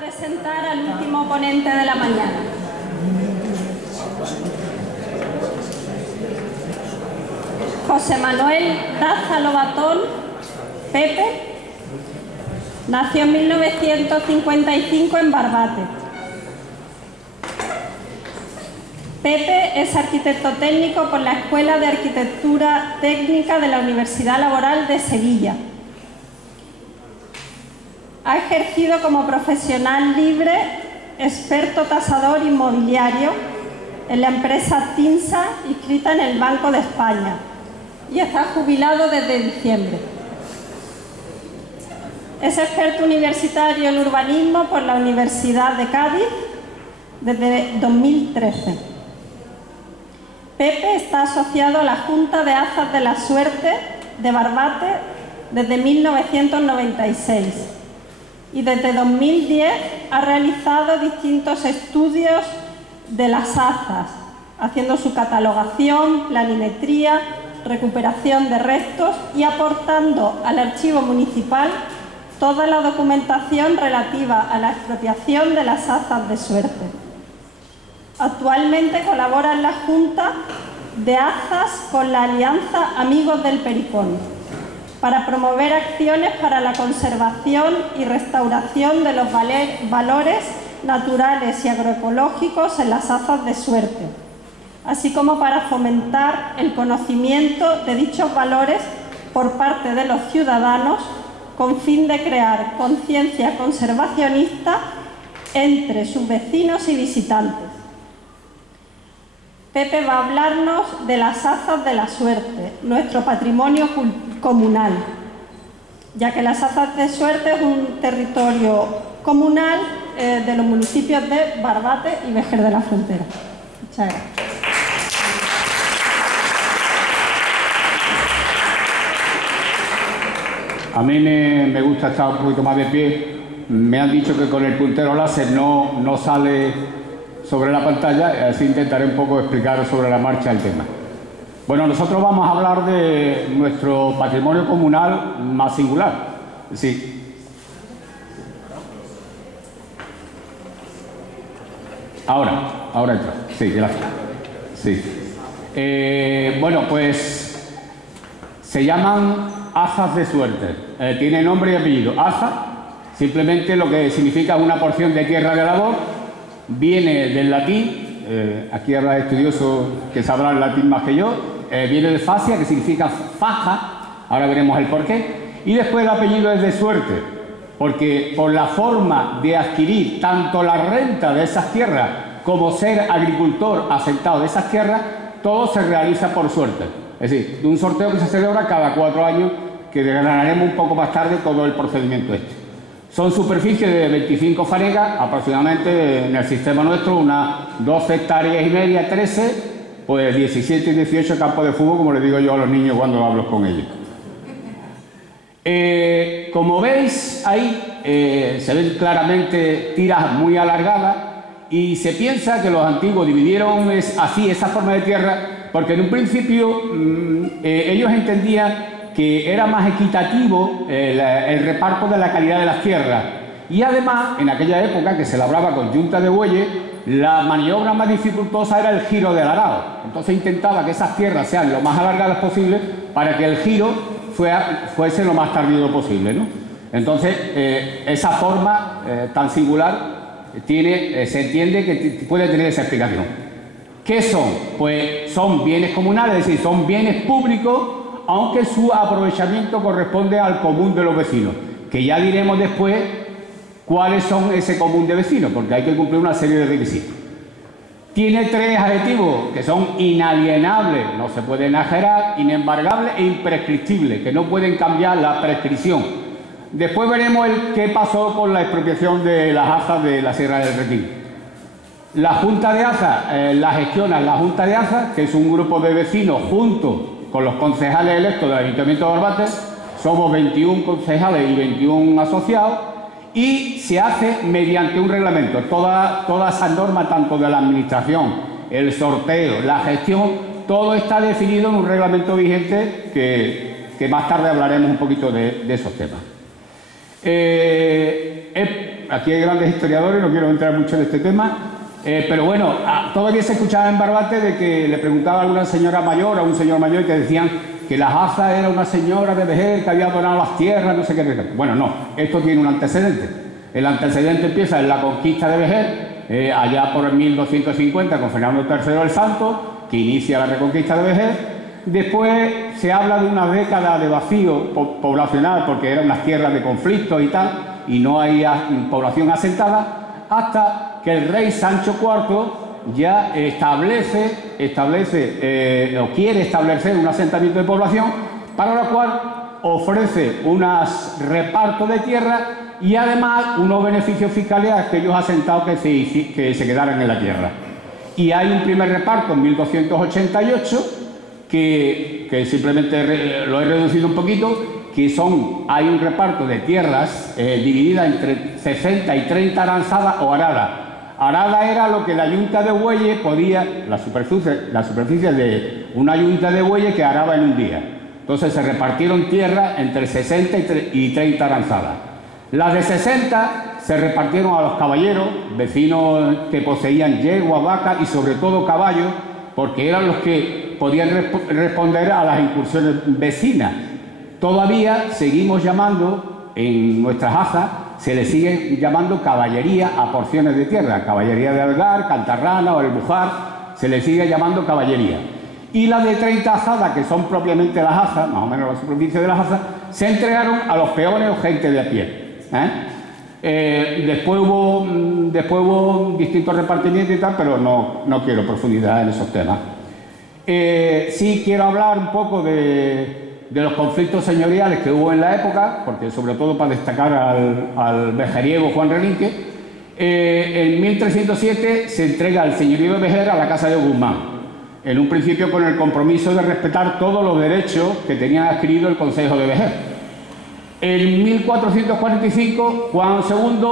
presentar al último ponente de la mañana. José Manuel Daza Lobatón, Pepe, nació en 1955 en Barbate. Pepe es arquitecto técnico por la Escuela de Arquitectura Técnica de la Universidad Laboral de Sevilla. Ha ejercido como profesional libre, experto tasador inmobiliario en la empresa TINSA, inscrita en el Banco de España, y está jubilado desde diciembre. Es experto universitario en urbanismo por la Universidad de Cádiz desde 2013. Pepe está asociado a la Junta de Azas de la Suerte de Barbate desde 1996 y desde 2010 ha realizado distintos estudios de las azas, haciendo su catalogación, planimetría, recuperación de restos y aportando al archivo municipal toda la documentación relativa a la expropiación de las azas de suerte. Actualmente colabora en la Junta de Azas con la Alianza Amigos del Pericón para promover acciones para la conservación y restauración de los valores naturales y agroecológicos en las azas de suerte, así como para fomentar el conocimiento de dichos valores por parte de los ciudadanos con fin de crear conciencia conservacionista entre sus vecinos y visitantes. Pepe va a hablarnos de las azas de la suerte, nuestro patrimonio comunal, ya que las azas de suerte es un territorio comunal de los municipios de Barbate y Vejer de la Frontera. Muchas gracias. A mí me gusta estar un poquito más de pie. Me han dicho que con el puntero láser no sale sobre la pantalla, así intentaré un poco explicar sobre la marcha el tema. Bueno, nosotros vamos a hablar de nuestro patrimonio comunal más singular. Sí. Ahora entra. Sí, gracias. Sí. Bueno, pues se llaman azas de suerte. Tiene nombre y apellido. Aza, simplemente lo que significa una porción de tierra de labor, viene del latín, aquí habrá estudiosos que sabrán el latín más que yo, viene de fascia, que significa faja, ahora veremos el porqué, y después el apellido es de suerte, porque por la forma de adquirir tanto la renta de esas tierras como ser agricultor asentado de esas tierras, todo se realiza por suerte. Es decir, de un sorteo que se celebra cada 4 años, que desgranaremos un poco más tarde todo el procedimiento este. Son superficies de 25 fanegas, aproximadamente en el sistema nuestro, unas 12 hectáreas y media, 13, pues 17 y 18 campos de fútbol, como les digo yo a los niños cuando hablo con ellos. Como veis ahí, se ven claramente tiras muy alargadas y se piensa que los antiguos dividieron así esa forma de tierra porque en un principio ellos entendían que era más equitativo el reparto de la calidad de las tierras y además en aquella época que se labraba con yunta de bueyes, la maniobra más dificultosa era el giro del arado. Entonces intentaba que esas tierras sean lo más alargadas posible para que el giro fuese lo más tardío posible, ¿no? Entonces esa forma tan singular se entiende que puede tener esa explicación. ¿Qué son? Pues son bienes comunales, es decir, son bienes públicos, aunque su aprovechamiento corresponde al común de los vecinos, que ya diremos después cuáles son ese común de vecinos, porque hay que cumplir una serie de requisitos. Tiene 3 adjetivos que son inalienables, no se pueden ajerar, inembargable e imprescriptible, que no pueden cambiar la prescripción. Después veremos qué pasó con la expropiación de las azas de la Sierra del Retiro. La Junta de Azas la gestiona la Junta de Azas, que es un grupo de vecinos junto con los concejales electos del Ayuntamiento de Barbate. Somos 21 concejales y 21 asociados y se hace mediante un reglamento. Toda esa norma, tanto de la administración, el sorteo, la gestión, todo está definido en un reglamento vigente que más tarde hablaremos un poquito de esos temas. aquí hay grandes historiadores, no quiero entrar mucho en este tema, pero bueno, todavía se escuchaba en Barbate de que le preguntaba a una señora mayor, a un señor mayor, que decían que la Aza era una señora de Vejer que había donado las tierras, no sé qué. Bueno, no, esto tiene un antecedente. El antecedente empieza en la conquista de Vejer, allá por el 1250 con Fernando III el Santo, que inicia la reconquista de Vejer. Después se habla de una década de vacío poblacional, porque eran unas tierras de conflicto y tal, y no hay población asentada, hasta que el rey Sancho IV ya establece o quiere establecer un asentamiento de población, para lo cual ofrece unos repartos de tierra y además unos beneficios fiscales a aquellos asentados que se quedaran en la tierra. Y hay un primer reparto en 1288, que simplemente lo he reducido un poquito, hay un reparto de tierras dividida entre 60 y 30 aranzadas o aradas. Arada era lo que la yunta de bueyes podía, la superficie de una yunta de bueyes que araba en un día. Entonces se repartieron tierras entre 60 y 30 aranzadas. Las de 60 se repartieron a los caballeros, vecinos que poseían yeguas, vacas y sobre todo caballos, porque eran los que podían responder a las incursiones vecinas. Todavía seguimos llamando, en nuestras azas, se le sigue llamando caballería a porciones de tierra, caballería de Algar, Cantarrana o el Bujar, se le sigue llamando caballería. Y las de 30 azadas, que son propiamente las azas, más o menos la superficie de las azas, se entregaron a los peones o gente de a pie. Después hubo distintos repartimientos y tal, pero no quiero profundizar en esos temas. Sí quiero hablar un poco de los conflictos señoriales que hubo en la época, porque sobre todo para destacar al vejeriego Juan Relinque. En 1307 se entrega el señorío de Vejer a la Casa de Guzmán, en un principio con el compromiso de respetar todos los derechos que tenía adquirido el Consejo de Vejer. En 1445 Juan II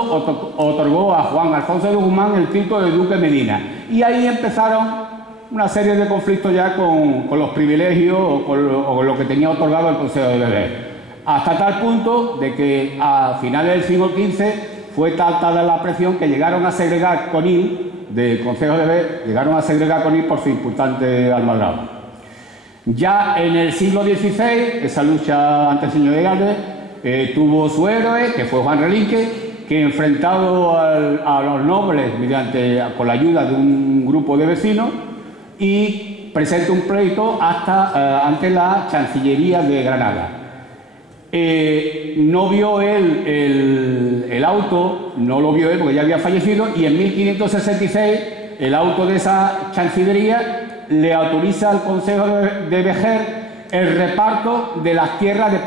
otorgó a Juan Alfonso de Guzmán el título de Duque Medina, y ahí empezaron una serie de conflictos ya con los privilegios o con lo que tenía otorgado el Consejo de Vejer, hasta tal punto de que a finales del siglo XV fue tal la presión que llegaron a segregar Conil del Consejo de Vejer, por su importante almadraba. Ya en el siglo XVI, esa lucha ante el señor de Gales tuvo su héroe, que fue Juan Relinque, que enfrentado a los nobles con la ayuda de un grupo de vecinos, y presenta un pleito ante la Chancillería de Granada. No vio él el auto, no lo vio él porque ya había fallecido, y en 1566 el auto de esa Chancillería le autoriza al Consejo de Vejer el reparto de las tierras de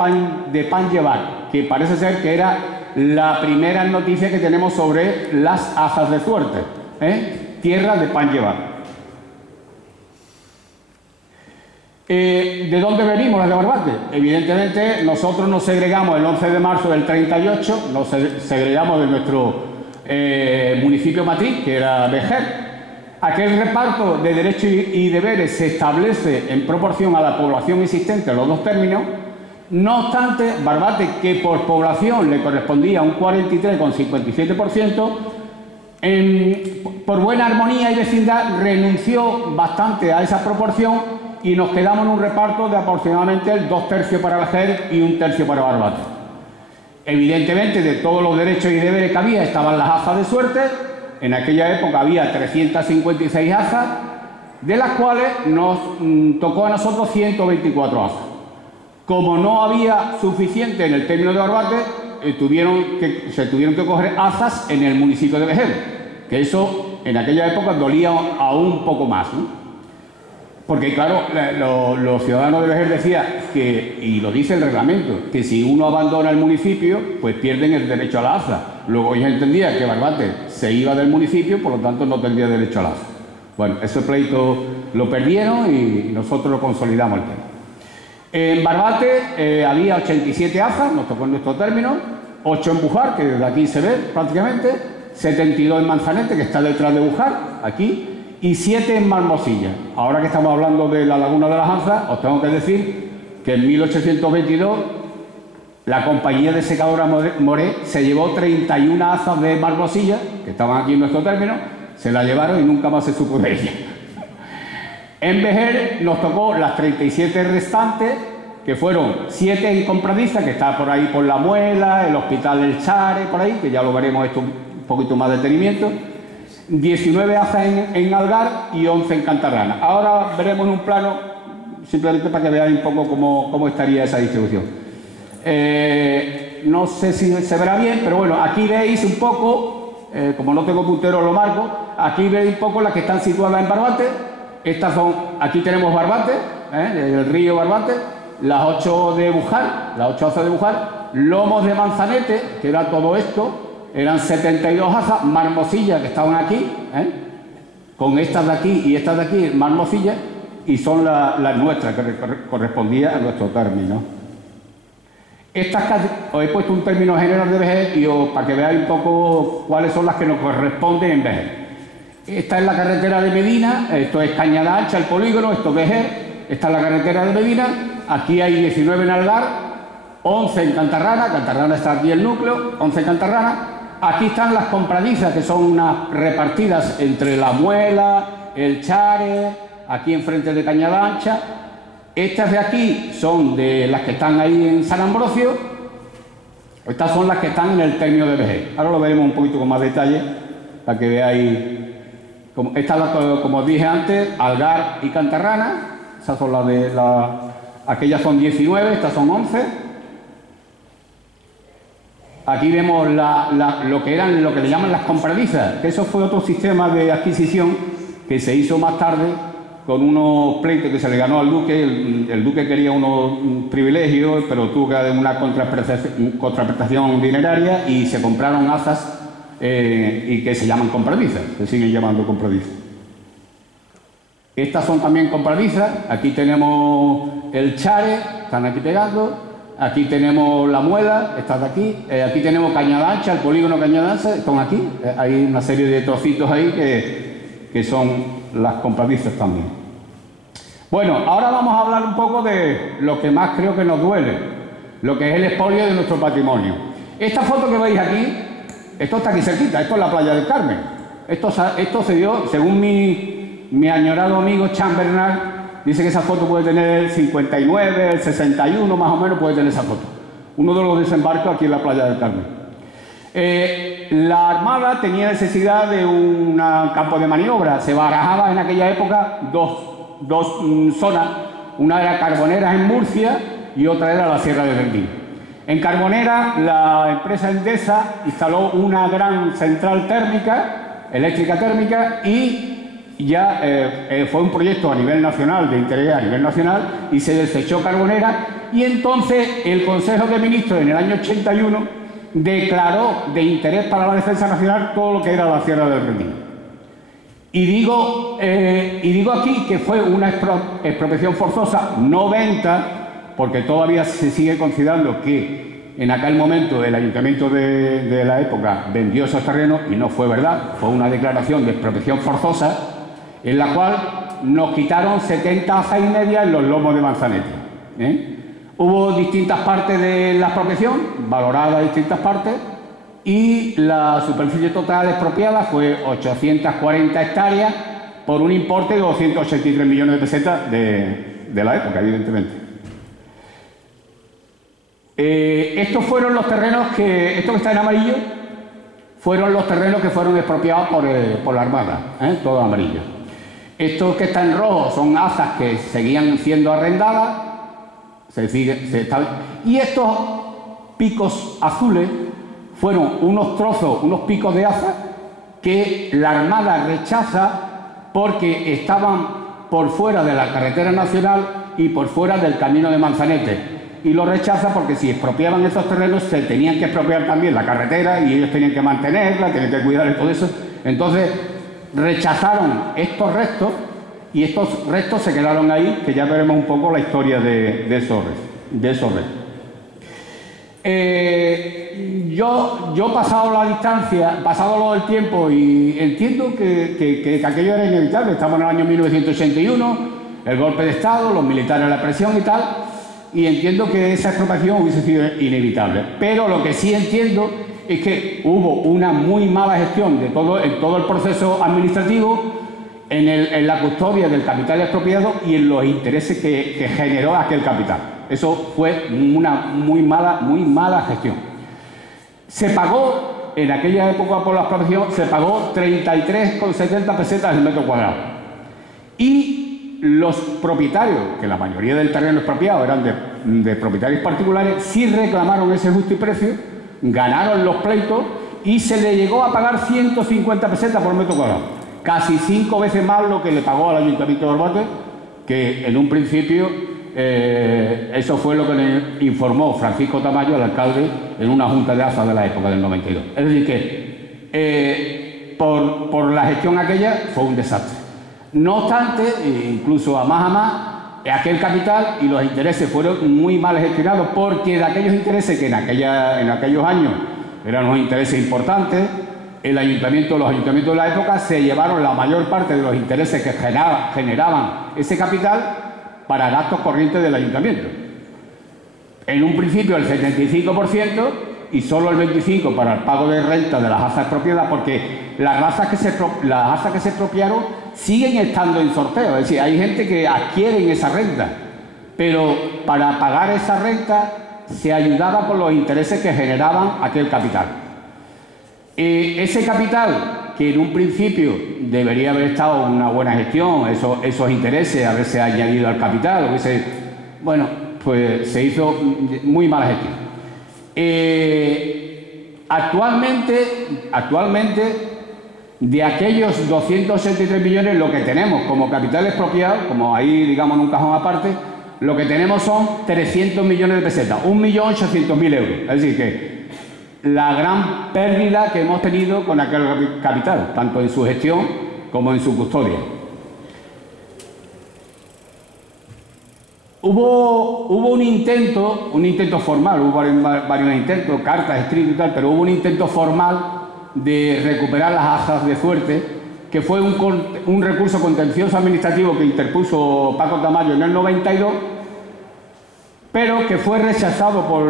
pan llevar, que parece ser que era la primera noticia que tenemos sobre las azas de suerte, tierras de pan llevar. ¿De dónde venimos las de Barbate? Evidentemente nosotros nos segregamos el 11 de marzo del 38, nos segregamos de nuestro municipio matriz, que era Vejer. Aquel reparto de derechos y deberes se establece en proporción a la población existente en los dos términos. No obstante, Barbate, que por población le correspondía un 43,57%, por buena armonía y vecindad renunció bastante a esa proporción, y nos quedamos en un reparto de aproximadamente el 2/3 para Vejer y 1/3 para Barbate. Evidentemente, de todos los derechos y deberes que había, estaban las azas de suerte. En aquella época había 356 azas, de las cuales nos tocó a nosotros 124 azas. Como no había suficiente en el término de Barbate, se tuvieron que coger azas en el municipio de Vejer, que eso en aquella época dolía aún un poco más, ¿no? Porque claro, los ciudadanos de Vejer decían que, y lo dice el reglamento, que si uno abandona el municipio, pues pierden el derecho a la aza. Luego ellos entendían que Barbate se iba del municipio, por lo tanto no tendría derecho a la aza. Bueno, ese pleito lo perdieron y nosotros lo consolidamos el tema. En Barbate había 87 azas, nos tocó en nuestro término, 8 en Bujar, que desde aquí se ve prácticamente, 72 en Manzanete, que está detrás de Bujar, aquí, y 7 en Malmosilla. Ahora que estamos hablando de la Laguna de las Anzas, os tengo que decir que en 1822 la compañía de secadora Moré se llevó 31 azas de marmosilla, que estaban aquí en nuestro término, se la llevaron y nunca más se supo de ella. En Vejer nos tocó las 37 restantes, que fueron 7 en Compradiza, que está por ahí por La Muela, el Hospital del Chare, por ahí, que ya lo veremos esto un poquito más detenimiento, 19 azas en Algar y 11 en Cantarrana. Ahora veremos en un plano, simplemente para que veáis un poco cómo estaría esa distribución. No sé si se verá bien, pero bueno, aquí veis un poco, como no tengo puntero lo marco, aquí veis un poco las que están situadas en Barbate. Estas son, aquí tenemos Barbate, el río Barbate, las 8 de Bujar, las 8 azas de Bujar, Lomos de Manzanete, que era todo esto, eran 72 azas, Marmosilla, que estaban aquí, con estas de aquí y estas de aquí, Marmosilla, y son las nuestras, que correspondían a nuestro término. Os he puesto un término general de Vejer y para que veáis un poco cuáles son las que nos corresponden en Vejer. Esta es la carretera de Medina, esto es Cañada Ancha, el polígono, esto es Vejer, esta es la carretera de Medina, aquí hay 19 en Algar, 11 en Cantarrana, Cantarrana está aquí el núcleo, 11 en Cantarrana, aquí están las Compradizas, que son unas repartidas entre La Muela, el Chare, aquí enfrente de Cañada Ancha. Estas de aquí son de las que están ahí en San Ambrosio, estas son las que están en el término de Vejer. Ahora lo veremos un poquito con más detalle, para que veáis. Como os dije antes, Algar y Cantarrana, esas son aquellas son 19, estas son 11. Aquí vemos lo que le llaman las Compradizas, que eso fue otro sistema de adquisición que se hizo más tarde con unos pleitos que se le ganó al duque. El duque quería unos privilegios, pero tuvo que dar una contraprestación dineraria y se compraron azas y que se llaman Compradizas, se siguen llamando Compradizas. Estas son también Compradizas, aquí tenemos el Chare, están aquí pegando, aquí tenemos La Muela, estas de aquí, aquí tenemos Cañada Ancha, el polígono Cañada Ancha, están aquí, hay una serie de trocitos ahí que son las Compradizas también. Bueno, ahora vamos a hablar un poco de lo que más creo que nos duele, lo que es el expolio de nuestro patrimonio. Esta foto que veis aquí, esto está aquí cerquita, esto es la playa del Carmen. Esto se dio, según mi añorado amigo Chan Bernard, dice que esa foto puede tener el 59, el 61 más o menos puede tener esa foto. Uno de los desembarcos aquí en la playa del Carmen. La Armada tenía necesidad de un campo de maniobra. Se barajaba en aquella época dos zonas. Una era Carboneras en Murcia y otra era la Sierra de Berlín. En Carbonera, la empresa Endesa instaló una gran central térmica, eléctrica térmica, y ya fue un proyecto a nivel nacional, de interés a nivel nacional, y se desechó Carbonera, y entonces el Consejo de Ministros en el año 81 declaró de interés para la defensa nacional todo lo que era la Sierra del Rendín. Y digo aquí que fue una expropiación forzosa, no venta, porque todavía se sigue considerando que en aquel momento el ayuntamiento de la época vendió esos terrenos, y no fue verdad, fue una declaración de expropiación forzosa en la cual nos quitaron 70 azas y media en los lomos de Manzanete. Hubo distintas partes de la expropiación, valoradas distintas partes, y la superficie total expropiada fue 840 hectáreas por un importe de 283 millones de pesetas de la época, evidentemente. Estos fueron los terrenos esto que está en amarillo, fueron los terrenos que fueron expropiados por la Armada, todo amarillo. Estos que están en rojo son azas que seguían siendo arrendadas, y estos picos azules fueron unos trozos, unos picos de azas que la Armada rechaza porque estaban por fuera de la carretera nacional y por fuera del camino de Manzanete. Y lo rechaza porque si expropiaban estos terrenos se tenían que expropiar también la carretera y ellos tenían que mantenerla, tenían que cuidar de todo eso. Entonces rechazaron estos restos y estos restos se quedaron ahí, que ya veremos un poco la historia de esos restos. Yo pasado la distancia, pasado el tiempo, y entiendo que aquello era inevitable. Estamos en el año 1981, el golpe de Estado, los militares, la presión y tal. y entiendo que esa expropiación hubiese sido inevitable. Pero lo que sí entiendo es que hubo una muy mala gestión en todo el proceso administrativo, en la custodia del capital expropiado y en los intereses que generó aquel capital. Eso fue una muy mala gestión. Se pagó, en aquella época por la expropiación, se pagó 33,70 pesetas el metro cuadrado. Y los propietarios, que la mayoría del terreno expropiado eran de propietarios particulares, sí reclamaron ese justiprecio, ganaron los pleitos y se le llegó a pagar 150 pesetas por metro cuadrado. Casi 5 veces más lo que le pagó al Ayuntamiento de Barbate, que en un principio eso fue lo que le informó Francisco Tamayo, el alcalde, en una junta de ASA de la época del 92. Es decir que por la gestión aquella fue un desastre. No obstante, incluso a más, aquel capital y los intereses fueron muy mal gestionados, porque de aquellos intereses que en aquellos años eran unos intereses importantes, los ayuntamientos de la época se llevaron la mayor parte de los intereses que generaban ese capital para gastos corrientes del ayuntamiento. En un principio el 75% y solo el 25% para el pago de renta de las ASA expropiadas, porque las ASA que se expropiaron siguen estando en sorteo. Es decir, hay gente que adquieren esa renta, pero para pagar esa renta se ayudaba con los intereses que generaban aquel capital. Ese capital, que en un principio debería haber estado en una buena gestión, esos intereses, haberse añadido al capital, bueno, pues se hizo muy mala gestión. Actualmente, de aquellos 283 millones, lo que tenemos como capital expropiado, como ahí, digamos, en un cajón aparte, lo que tenemos son 300 millones de pesetas, 1.800.000 euros. Es decir, que la gran pérdida que hemos tenido con aquel capital, tanto en su gestión como en su custodia. Hubo un intento formal, hubo varios intentos, cartas escritas y tal, pero hubo un intento formal de recuperar las ASAs de suerte, que fue un recurso contencioso administrativo que interpuso Paco Tamayo en el 92, pero que fue rechazado por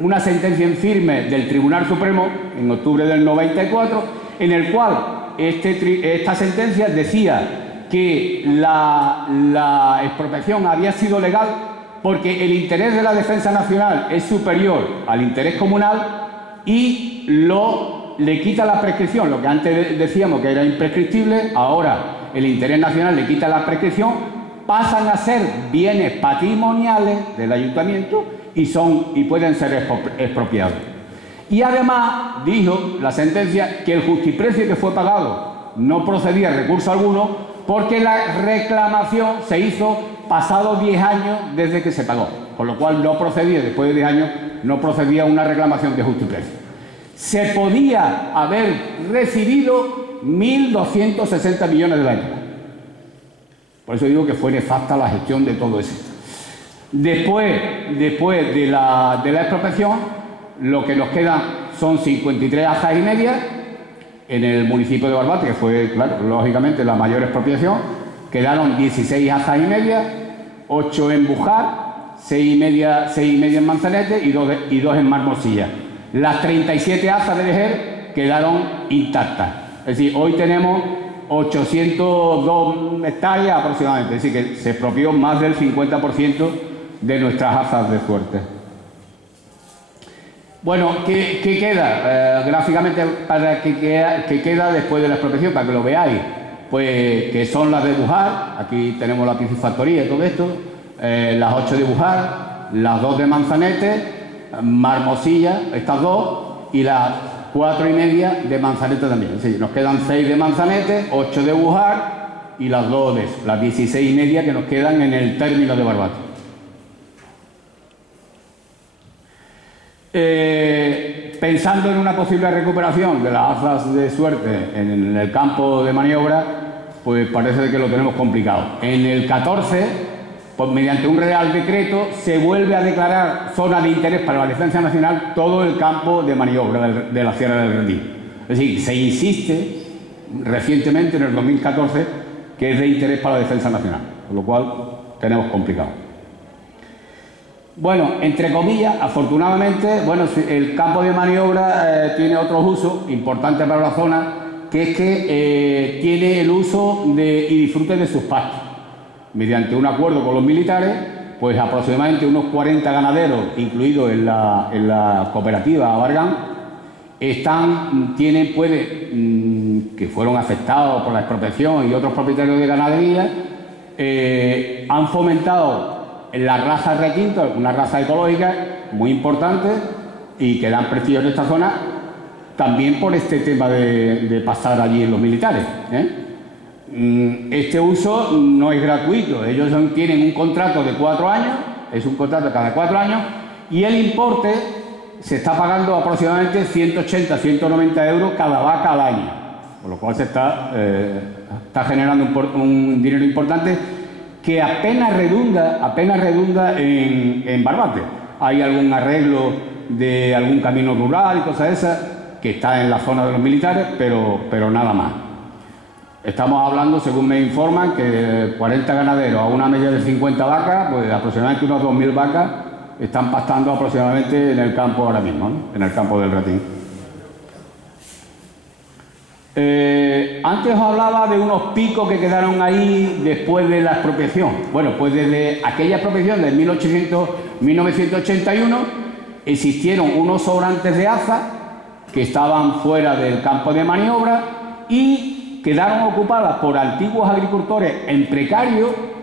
una sentencia en firme del Tribunal Supremo en octubre del 94, en el cual esta sentencia decía que la expropiación había sido legal porque el interés de la defensa nacional es superior al interés comunal y le quita la prescripción. Lo que antes decíamos que era imprescriptible, ahora el interés nacional le quita la prescripción, pasan a ser bienes patrimoniales del ayuntamiento y pueden ser expropiados. Y además dijo la sentencia que el justiprecio que fue pagado no procedía recurso alguno, porque la reclamación se hizo pasados 10 años desde que se pagó, con lo cual no procedía, después de 10 años, no procedía una reclamación de justiprecio. Se podía haber recibido 1.260 millones de la época. Por eso digo que fue nefasta la gestión de todo eso. Después de la expropiación, lo que nos queda son 53 ASAs y media en el municipio de Barbate, que fue, claro, lógicamente la mayor expropiación. Quedaron 16 ASAs y media, 8 en Bujar, 6 y media en Manzanete y 2 en Marmosilla. Las 37 ASAs de Vejer quedaron intactas. Es decir, hoy tenemos 802 hectáreas aproximadamente, es decir, que se expropió más del 50% de nuestras ASAs de suerte. Bueno, ¿qué queda? Gráficamente, ¿qué queda después de la expropiación? Para que lo veáis, pues que son las de Bujar, aquí tenemos la piscifactoría y todo esto, las 8 de Bujar, las 2 de Manzanete, Marmosilla, estas 2, y las 4 y media de Manzanete también. Es decir, nos quedan 6 de Manzanete, 8 de Bujar y las 2 de eso, las 16 y media que nos quedan en el término de Barbate. Pensando en una posible recuperación de las ASAs de suerte en el campo de maniobra, pues parece que lo tenemos complicado. En el 14, pues mediante un Real Decreto, se vuelve a declarar zona de interés para la defensa nacional todo el campo de maniobra de la Sierra del Rendil. Es decir, se insiste recientemente, en el 2014, que es de interés para la defensa nacional, con lo cual tenemos complicado. Bueno, entre comillas, afortunadamente, bueno, el campo de maniobra tiene otros usos importantes para la zona, que es que tiene el uso y disfrute de sus pastos. Mediante un acuerdo con los militares, pues aproximadamente unos 40 ganaderos, incluidos en la cooperativa Abargán, que fueron afectados por la expropiación y otros propietarios de ganadería, han fomentado la raza requinto, una raza ecológica muy importante y que dan prestigio en esta zona, también por este tema de pasar allí en los militares. Este uso no es gratuito, ellos tienen un contrato de 4 años, es un contrato cada 4 años, y el importe se está pagando aproximadamente 180-190 euros cada vaca al año, con lo cual se está generando un dinero importante que apenas redunda en Barbate. Hay algún arreglo de algún camino rural y cosas esas que está en la zona de los militares, pero nada más. Estamos hablando, según me informan, que 40 ganaderos a una media de 50 vacas, pues aproximadamente unas 2.000 vacas están pastando aproximadamente en el campo ahora mismo, ¿no? En el campo del Ratín. Antes os hablaba de unos picos que quedaron ahí después de la expropiación. Bueno, pues desde aquella expropiación de 1981 existieron unos sobrantes de aza que estaban fuera del campo de maniobra y quedaron ocupadas por antiguos agricultores en precario,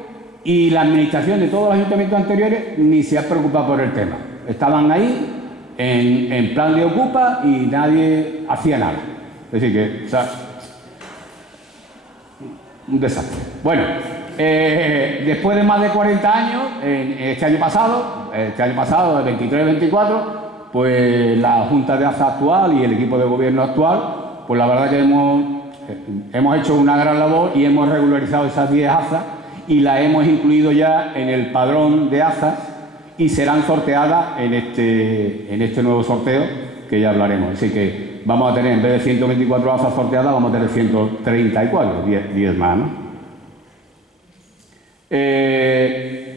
y la administración de todos los ayuntamientos anteriores ni se ha preocupado por el tema. Estaban ahí en plan de ocupa y nadie hacía nada. Es decir que, o sea, un desastre. Bueno, después de más de 40 años, este año pasado, el 23-24, pues la Junta de AZA actual y el equipo de gobierno actual, pues la verdad que hemos hecho una gran labor y hemos regularizado esas 10 AZA y las hemos incluido ya en el padrón de AZA y serán sorteadas en este nuevo sorteo que ya hablaremos. Así que vamos a tener, en vez de 124 AZA sorteadas, vamos a tener 134, 10 más, ¿no?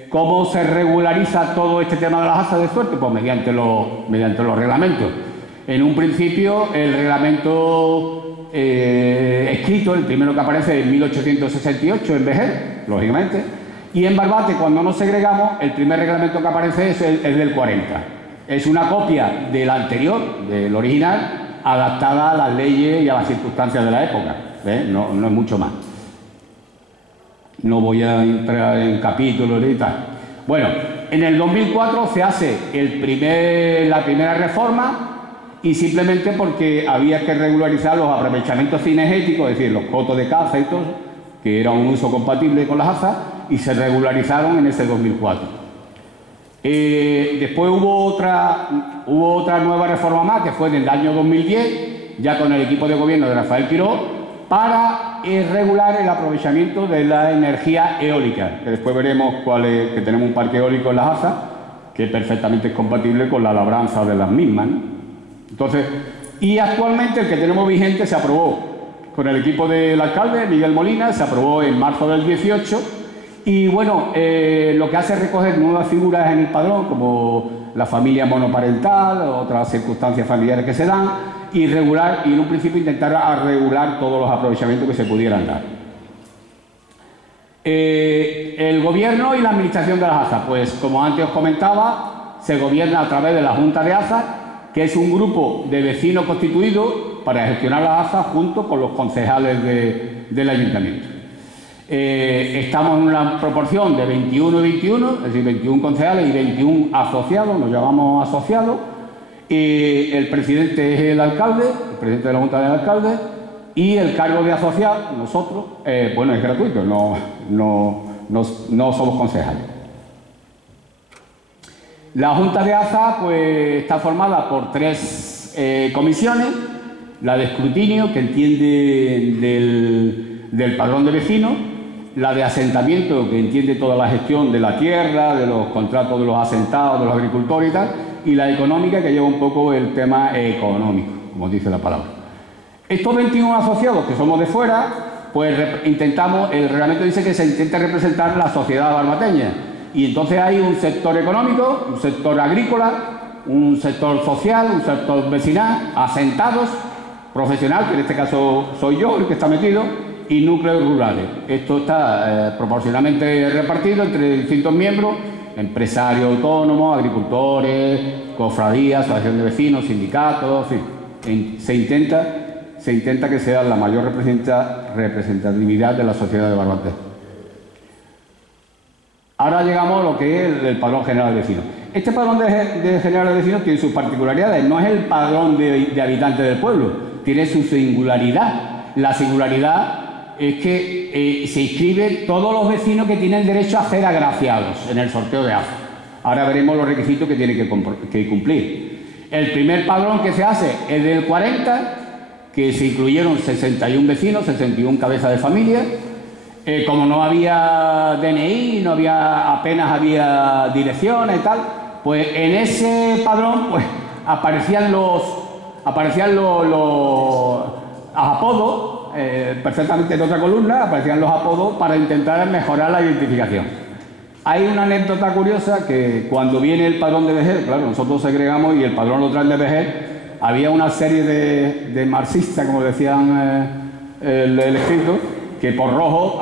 ¿Cómo se regulariza todo este tema de las AZA de suerte? Pues mediante los reglamentos. En un principio, el reglamento escrito, el primero que aparece en 1868 en Vejer, lógicamente, y en Barbate, cuando nos segregamos, el primer reglamento que aparece es el del 40. Es una copia del anterior, del original, adaptada a las leyes y a las circunstancias de la época. No es mucho más. No voy a entrar en capítulos y tal. Bueno, en el 2004 se hace la primera reforma, y simplemente porque había que regularizar los aprovechamientos cinegéticos, es decir, los cotos de caza y todo, que era un uso compatible con las AZA, y se regularizaron en ese 2004. Después hubo otra nueva reforma más, que fue en el año 2010, ya con el equipo de gobierno de Rafael Quiró, para regular el aprovechamiento de la energía eólica, que después veremos que tenemos un parque eólico en las AZA, que perfectamente es compatible con la labranza de las mismas, ¿no? Entonces, y actualmente el que tenemos vigente se aprobó con el equipo del alcalde, Miguel Molina, se aprobó en marzo del 18, y bueno, lo que hace es recoger nuevas figuras en el padrón, como la familia monoparental, otras circunstancias familiares que se dan, y en un principio intentar regular todos los aprovechamientos que se pudieran dar. El gobierno y la administración de las AZA, pues como antes os comentaba, se gobierna a través de la Junta de AZA, que es un grupo de vecinos constituidos para gestionar las AZA junto con los concejales del ayuntamiento. Estamos en una proporción de 21 y 21, es decir, 21 concejales y 21 asociados, nos llamamos asociados. El presidente es el alcalde, el presidente de la Junta del alcalde, y el cargo de asociado, nosotros, bueno, es gratuito, no somos concejales. La Junta de AZA pues, está formada por 3 comisiones: la de escrutinio, que entiende del padrón de vecinos; la de asentamiento, que entiende toda la gestión de la tierra, de los contratos de los asentados, de los agricultores y tal; y la económica, que lleva un poco el tema económico, como dice la palabra. Estos 21 asociados, que somos de fuera, pues el reglamento dice que se intenta representar la sociedad barbateña, Y entonces hay un sector económico, un sector agrícola, un sector social, un sector vecinal, asentados, profesional, que en este caso soy yo el que está metido, y núcleos rurales. Esto está proporcionalmente repartido entre distintos miembros, empresarios autónomos, agricultores, cofradías, asociación de vecinos, sindicatos, en fin. Se intenta que sea la mayor representatividad de la sociedad de Barbate. Ahora llegamos a lo que es el padrón general de vecinos. Este padrón de general de vecinos tiene sus particularidades. No es el padrón de habitantes del pueblo, tiene su singularidad. La singularidad es que se inscriben todos los vecinos que tienen derecho a ser agraciados en el sorteo de AFA. Ahora veremos los requisitos que tiene que cumplir. El primer padrón que se hace es del 40, que se incluyeron 61 vecinos, 61 cabezas de familia. Como no había DNI, apenas había direcciones y tal, pues en ese padrón pues, aparecían los apodos, perfectamente en otra columna, aparecían los apodos para intentar mejorar la identificación. Hay una anécdota curiosa que cuando viene el padrón de vejez, claro, nosotros segregamos y el padrón lo traen de vejez, había una serie de marxistas, como decían el escrito, que por rojo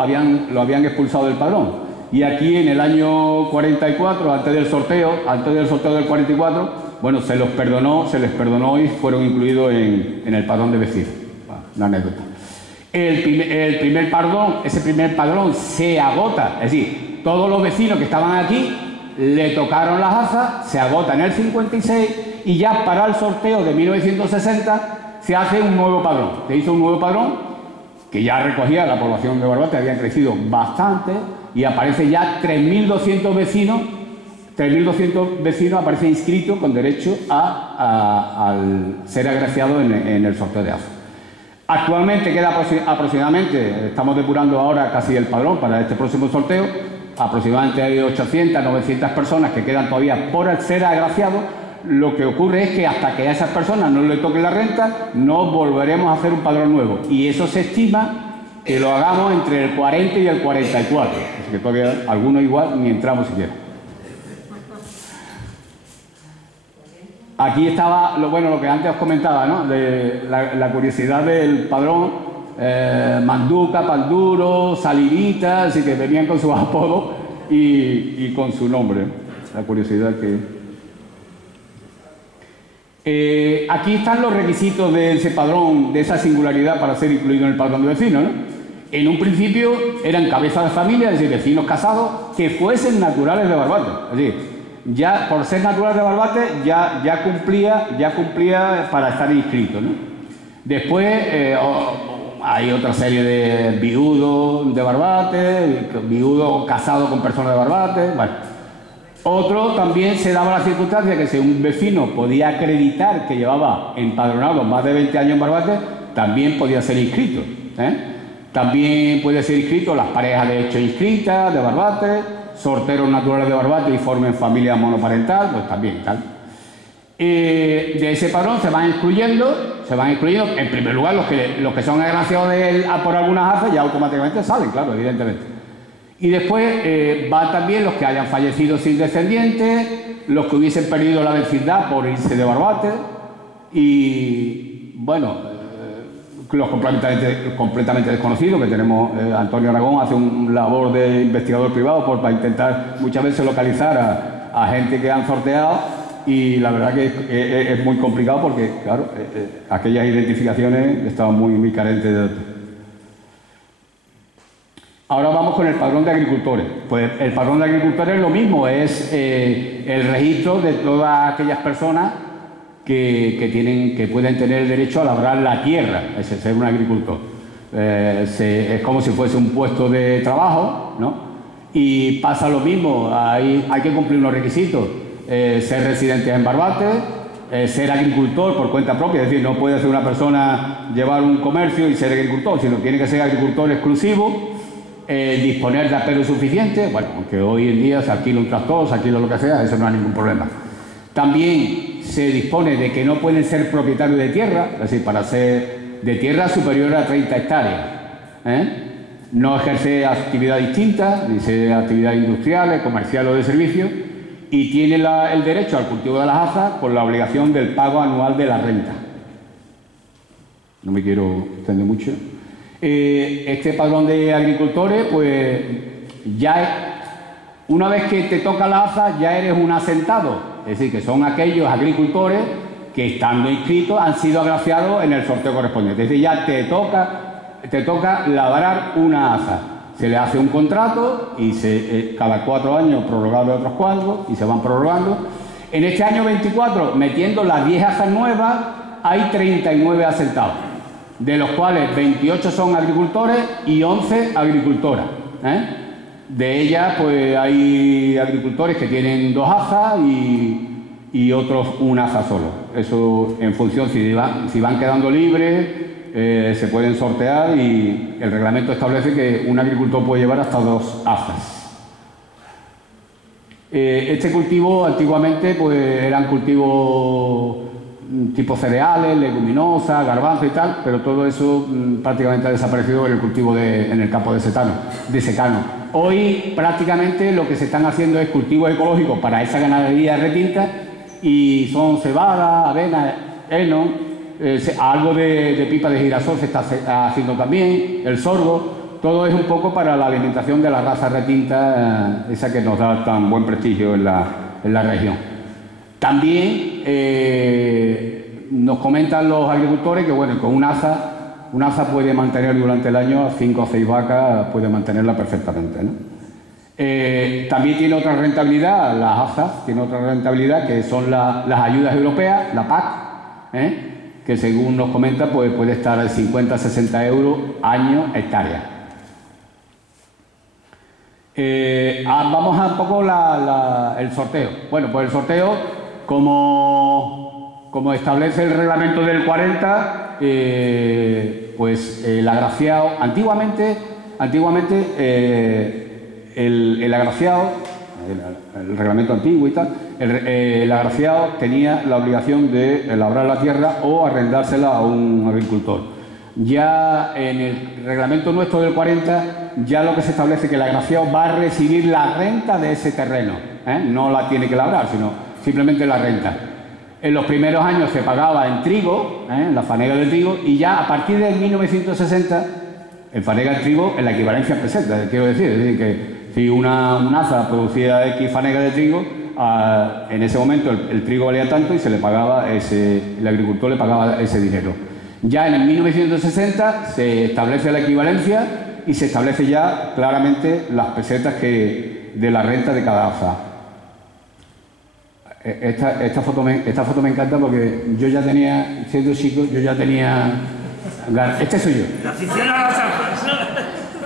lo habían expulsado del padrón. Y aquí en el año 44, antes del sorteo del 44, bueno, se les perdonó y fueron incluidos en el padrón de vecinos. Una anécdota. Ese primer padrón se agota, es decir, todos los vecinos que estaban aquí le tocaron las azas, se agota en el 56 y ya para el sorteo de 1960 se hace un nuevo padrón. Se hizo un nuevo padrón que ya recogía la población de Barbate, habían crecido bastante y aparece ya 3.200 vecinos. 3.200 vecinos aparecen inscritos con derecho al ser agraciados en el sorteo de AFA. Actualmente queda aproximadamente, estamos depurando ahora casi el padrón para este próximo sorteo, aproximadamente hay 800, 900 personas que quedan todavía por ser agraciados. Lo que ocurre es que hasta que a esas personas no le toque la renta, no volveremos a hacer un padrón nuevo. Y eso se estima que lo hagamos entre el 40 y el 44. Así que todavía algunos igual ni entramos siquiera. Aquí estaba lo que antes os comentaba, ¿no? De la curiosidad del padrón, Manduca, Panduro, Salivita, así que venían con sus apodos y con su nombre. La curiosidad que... aquí están los requisitos de ese padrón, de esa singularidad para ser incluido en el padrón de vecinos, ¿no? En un principio eran cabezas de familia, es decir, vecinos casados que fuesen naturales de Barbate. Es decir, ya por ser natural de Barbate ya cumplía para estar inscrito, ¿no? Después hay otra serie de viudos de Barbate, viudos casados con personas de Barbate, bueno. Otro también se daba la circunstancia que si un vecino podía acreditar que llevaba empadronado más de 20 años en Barbate, también podía ser inscrito, También puede ser inscrito las parejas de hecho inscritas de Barbate, sorteros naturales de Barbate y formen familia monoparental, pues también tal. De ese padrón se van incluyendo, en primer lugar los que son agraciados por algunas AFA ya automáticamente salen, claro, evidentemente. Y después van también los que hayan fallecido sin descendientes, los que hubiesen perdido la vecindad por irse de Barbate y, bueno, los completamente desconocidos, que tenemos Antonio Aragón hace una labor de investigador privado para intentar muchas veces localizar a gente que han sorteado y la verdad que es muy complicado porque, claro, aquellas identificaciones estaban muy carentes de datos. Ahora vamos con el padrón de agricultores. Pues el padrón de agricultores es lo mismo, es el registro de todas aquellas personas que pueden tener el derecho a labrar la tierra, es ser un agricultor. Es como si fuese un puesto de trabajo, ¿no? Y pasa lo mismo, hay que cumplir unos requisitos, ser residentes en Barbate, ser agricultor por cuenta propia, es decir, no puede ser una persona llevar un comercio y ser agricultor, sino tiene que ser agricultor exclusivo. Disponer de apero suficiente, bueno, aunque hoy en día se alquila un tractor, se alquila lo que sea, eso no hay ningún problema. También se dispone de que no pueden ser propietarios de tierra, es decir, para ser de tierra superior a 30 hectáreas, no ejerce actividad distinta, dice actividades industriales, comerciales o de servicios, y tiene el derecho al cultivo de las azas con la obligación del pago anual de la renta. No me quiero extender mucho. Este padrón de agricultores, pues ya una vez que te toca la aza ya eres un asentado, es decir, que son aquellos agricultores que estando inscritos han sido agraciados en el sorteo correspondiente. Es decir, ya te toca labrar una aza. Se le hace un contrato y cada 4 años prorrogado otros 4 y se van prorrogando. En este año 24, metiendo las 10 azas nuevas, hay 39 asentados, de los cuales 28 son agricultores y 11 agricultoras. De ellas, pues hay agricultores que tienen 2 azas y otros una aza solo. Eso en función si van quedando libres. Se pueden sortear y el reglamento establece que un agricultor puede llevar hasta 2 azas. Este cultivo antiguamente pues eran cultivos tipo cereales, leguminosas, garbanzo y tal, pero todo eso prácticamente ha desaparecido en el cultivo en el campo de secano. Hoy prácticamente lo que se están haciendo es cultivos ecológicos para esa ganadería retinta y son cebada, avena, heno. Algo de pipa de girasol se está haciendo también, el sorgo, todo es un poco para la alimentación de la raza retinta, esa que nos da tan buen prestigio en la región. También nos comentan los agricultores que bueno, con una aza puede mantener durante el año a 5 o 6 vacas, puede mantenerla perfectamente, ¿no? También tiene otra rentabilidad, las azas, tiene otra rentabilidad que son las ayudas europeas, la PAC, que según nos comenta pues puede estar a 50 a 60 euros año hectárea. Vamos a un poco el sorteo. Bueno, pues el sorteo, como establece el reglamento del 40, pues el agraciado, antiguamente el agraciado, el reglamento antiguo y tal, el agraciado tenía la obligación de labrar la tierra o arrendársela a un agricultor. Ya en el reglamento nuestro del 40, ya lo que se establece es que el agraciado va a recibir la renta de ese terreno, no la tiene que labrar, sino simplemente la renta. En los primeros años se pagaba en trigo, en la fanega del trigo, y ya a partir de 1960, en fanega del trigo, en la equivalencia en pesetas, quiero decir, es decir, que si una aza producía X fanega de trigo, en ese momento el trigo valía tanto y se le pagaba el agricultor le pagaba ese dinero. Ya en el 1960 se establece la equivalencia y se establece ya claramente las pesetas de la renta de cada aza. Esta foto me encanta porque yo ya tenía, siendo chico, este soy yo.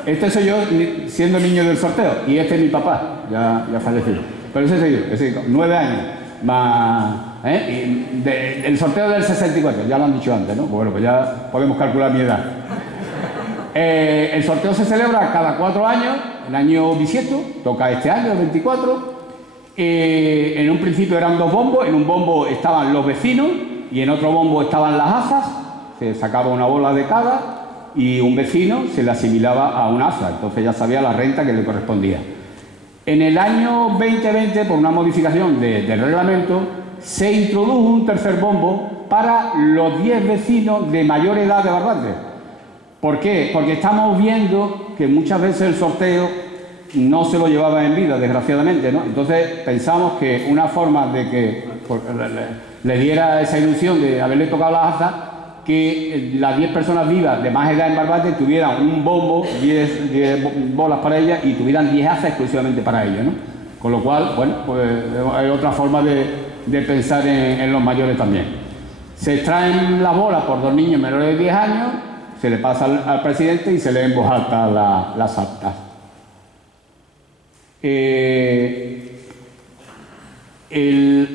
Este soy yo siendo niño del sorteo y este es mi papá, ya fallecido. Pero ese soy yo, 9 años más. El sorteo del 64, ya lo han dicho antes, ¿no? Bueno, pues ya podemos calcular mi edad. El sorteo se celebra cada 4 años, el año bisiesto, toca este año, el 24. En un principio eran 2 bombos, en un bombo estaban los vecinos y en otro bombo estaban las azas, se sacaba una bola de cada y un vecino se le asimilaba a un aza, entonces ya sabía la renta que le correspondía. En el año 2020, por una modificación del reglamento, se introdujo un tercer bombo para los 10 vecinos de mayor edad de Barbate. ¿Por qué? Porque estamos viendo que muchas veces el sorteo no se lo llevaba en vida, desgraciadamente, ¿no? Entonces pensamos que una forma de que le diera esa ilusión de haberle tocado la aza, que las 10 personas vivas de más edad en Barbate tuvieran un bombo, 10 bolas para ellas y tuvieran 10 azas exclusivamente para ellos, ¿no? Con lo cual, bueno, pues hay otra forma de pensar en los mayores también. Se extraen las bolas por 2 niños menores de 10 años, se le pasa al presidente y se lee en voz alta las actas.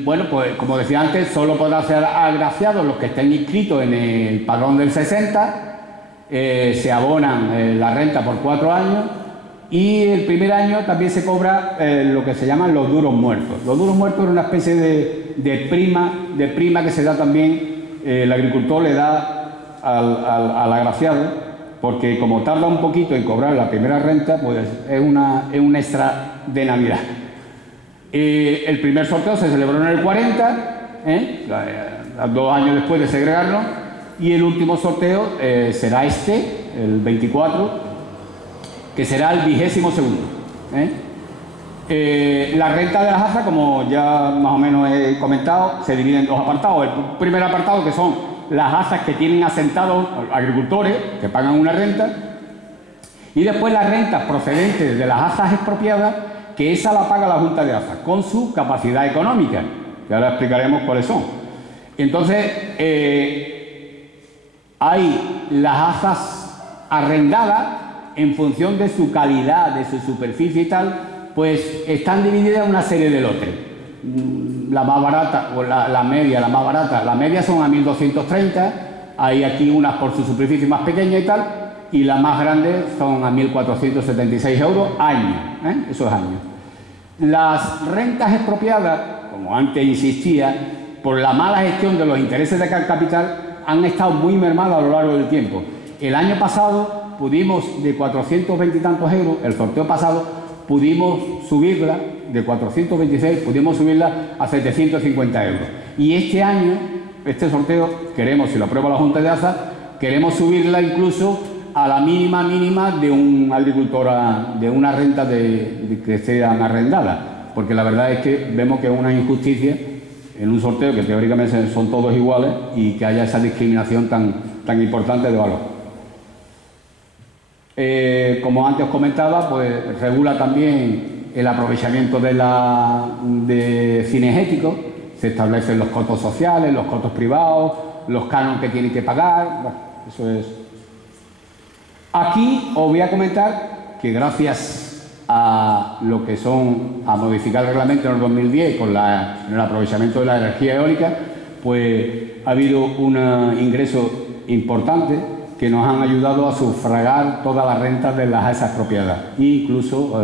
Bueno, pues como decía antes, solo podrán ser agraciados los que estén inscritos en el padrón del 60, se abonan la renta por 4 años y el primer año también se cobra lo que se llaman los duros muertos. Los duros muertos es una especie de prima que se da también, el agricultor le da al agraciado porque como tarda un poquito en cobrar la primera renta, pues es un extra de Navidad. El primer sorteo se celebró en el 40, 2 años después de segregarlo, y el último sorteo será el 24, que será el 22º. La renta de las AZA, como ya más o menos he comentado, se divide en 2 apartados. El primer apartado, que son las AZAs que tienen asentados agricultores, que pagan una renta, y después las rentas procedentes de las AZAs expropiadas, que esa la paga la Junta de AZA, con su capacidad económica, que ahora explicaremos cuáles son. Entonces, hay las AZAs arrendadas en función de su calidad, de su superficie y tal, pues están divididas en una serie de lotes. La más barata, o la media, la más barata, la media son a 1.230, hay aquí unas por su superficie más pequeña y tal, y las más grandes son a 1.476 euros año, eso es año. Las rentas expropiadas, como antes insistía, por la mala gestión de los intereses de capital, han estado muy mermadas a lo largo del tiempo. El año pasado pudimos, de 420 y tantos euros, el sorteo pasado, pudimos subirla, de 426, pudimos subirla a 750 euros. Y este año, este sorteo, queremos, si lo aprueba la Junta de AZA, queremos subirla incluso a la mínima de un agricultor, de una renta que sean arrendadas, porque la verdad es que vemos que es una injusticia en un sorteo que teóricamente son todos iguales y que haya esa discriminación tan importante de valor. Como antes os comentaba, pues regula también el aprovechamiento de cinegéticos, se establecen los costos sociales, los costos privados, los cánones que tienen que pagar, bueno, eso es. Aquí os voy a comentar que gracias a lo que a modificar el reglamento en el 2010 con el aprovechamiento de la energía eólica, pues ha habido un ingreso importante que nos han ayudado a sufragar todas las rentas de las AZA expropiadas e incluso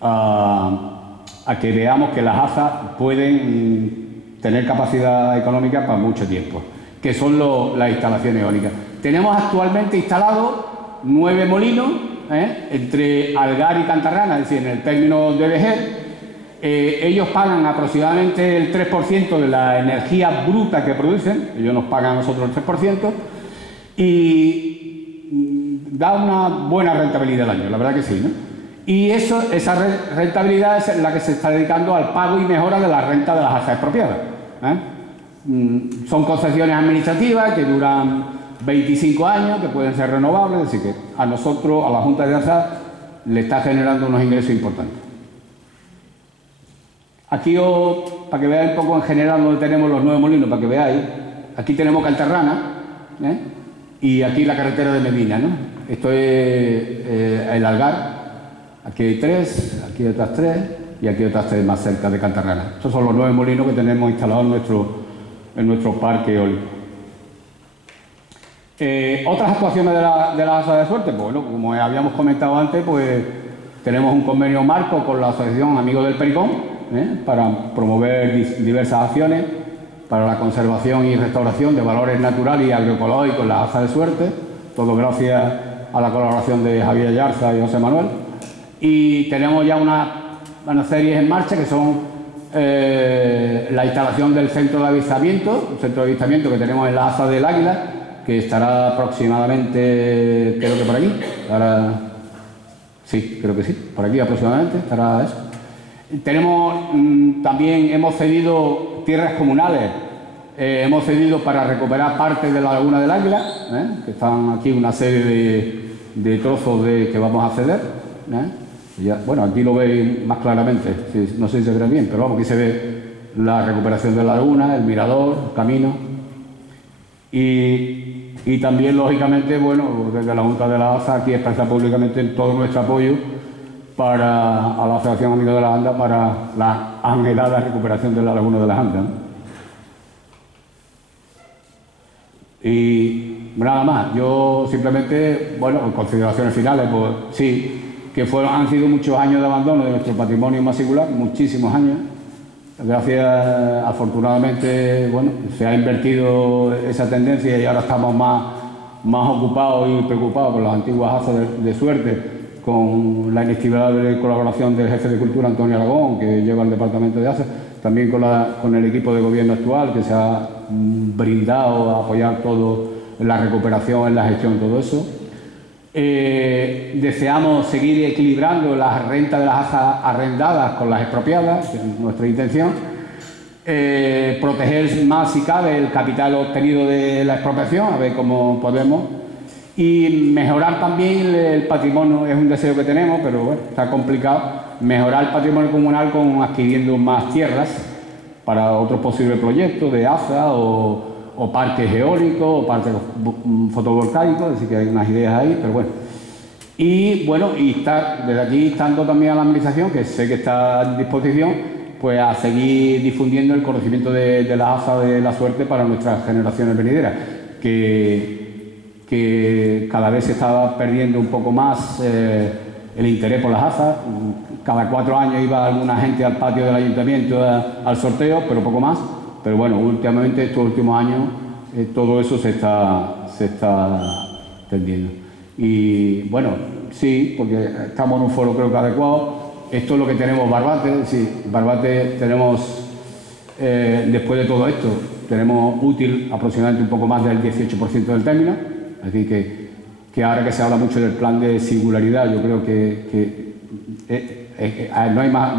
a que veamos que las AZA pueden tener capacidad económica para mucho tiempo, que son las instalaciones eólicas. Tenemos actualmente instalados 9 molinos entre Algar y Cantarrana, es decir, en el término de Vejer. Ellos pagan aproximadamente el 3% de la energía bruta que producen, ellos nos pagan a nosotros el 3%, y da una buena rentabilidad al año, la verdad que sí, ¿no? Y esa rentabilidad es la que se está dedicando al pago y mejora de la renta de las AZA expropiadas. Son concesiones administrativas que duran 25 años, que pueden ser renovables, así que a nosotros, a la Junta de AZA, le está generando unos ingresos importantes. Aquí, para que veáis un poco en general donde tenemos los 9 molinos, para que veáis, aquí tenemos Cantarrana, y aquí la carretera de Medina, ¿no? Esto es el Algar, aquí hay 3, aquí hay otras 3, y aquí otras 3 más cerca de Cantarrana. Estos son los 9 molinos que tenemos instalados en nuestro parque eólico. Otras actuaciones de la AZA de Suerte, pues bueno, como habíamos comentado antes, pues tenemos un convenio marco con la Asociación Amigos del Pericón, para promover diversas acciones para la conservación y restauración de valores naturales y agroecológicos en la AZA de Suerte, todo gracias a la colaboración de Javier Yarza y José Manuel. Y tenemos ya unas series en marcha que son la instalación del centro de avistamiento, un centro de avistamiento que tenemos en la AZA del Águila, que estará aproximadamente, creo que por aquí, ahora sí, creo que sí, por aquí aproximadamente estará eso. También hemos cedido tierras comunales, hemos cedido para recuperar parte de la Laguna del Águila, que están aquí una serie de trozos que vamos a ceder. Bueno, aquí lo veis más claramente, no sé si se ve bien, pero vamos, aquí se ve la recuperación de la laguna, el mirador, el camino. Y también, lógicamente, bueno, desde la Junta de la AZA aquí expresar públicamente todo nuestro apoyo a la Asociación Amigos de las Andas para la anhelada recuperación de la Laguna de las Andas, ¿no? Y nada más, yo simplemente, bueno, en consideraciones finales, pues sí, que han sido muchos años de abandono de nuestro patrimonio más singular, muchísimos años. Gracias, afortunadamente, bueno, se ha invertido esa tendencia y ahora estamos más más ocupados y preocupados por las antiguas asas de Suerte, con la inestimable colaboración del jefe de Cultura, Antonio Aragón, que lleva el departamento de asas, también con el equipo de gobierno actual, que se ha brindado a apoyar todo en la recuperación, en la gestión, todo eso. Deseamos seguir equilibrando la renta de las asas arrendadas con las expropiadas, que es nuestra intención. Proteger más, si cabe, el capital obtenido de la expropiación, a ver cómo podemos. Y mejorar también el patrimonio, es un deseo que tenemos, pero bueno, está complicado. Mejorar el patrimonio comunal con adquiriendo más tierras para otros posibles proyectos de ASA o parques eólicos o parques fotovoltaicos, así que hay unas ideas ahí, pero bueno. Y bueno, y estar desde aquí instando también a la administración, que sé que está a disposición, pues a seguir difundiendo el conocimiento de la ASA de la Suerte para nuestras generaciones venideras, que cada vez se está perdiendo un poco más el interés por las asas. Cada 4 años iba alguna gente al patio del ayuntamiento al sorteo, pero poco más. Pero bueno, últimamente, estos últimos años, todo eso se está tendiendo. Y bueno, sí, porque estamos en un foro creo que adecuado. Esto es lo que tenemos Barbate, sí, Barbate tenemos, después de todo esto, tenemos útil aproximadamente un poco más del 18% del término, así que ahora que se habla mucho del plan de singularidad, yo creo que no hay más,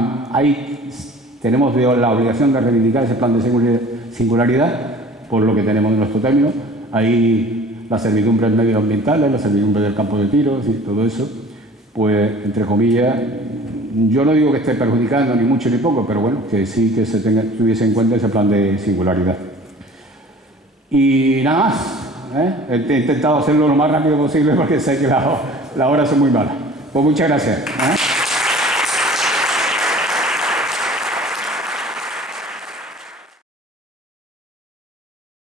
tenemos la obligación de reivindicar ese plan de singularidad por lo que tenemos en nuestro término. Ahí las servidumbres medioambientales, las servidumbres del campo de tiro, y todo eso, pues entre comillas, yo no digo que esté perjudicando ni mucho ni poco, pero bueno, que sí que se tuviese en cuenta ese plan de singularidad. Y nada más, he intentado hacerlo lo más rápido posible porque sé que las horas son muy malas. Pues muchas gracias.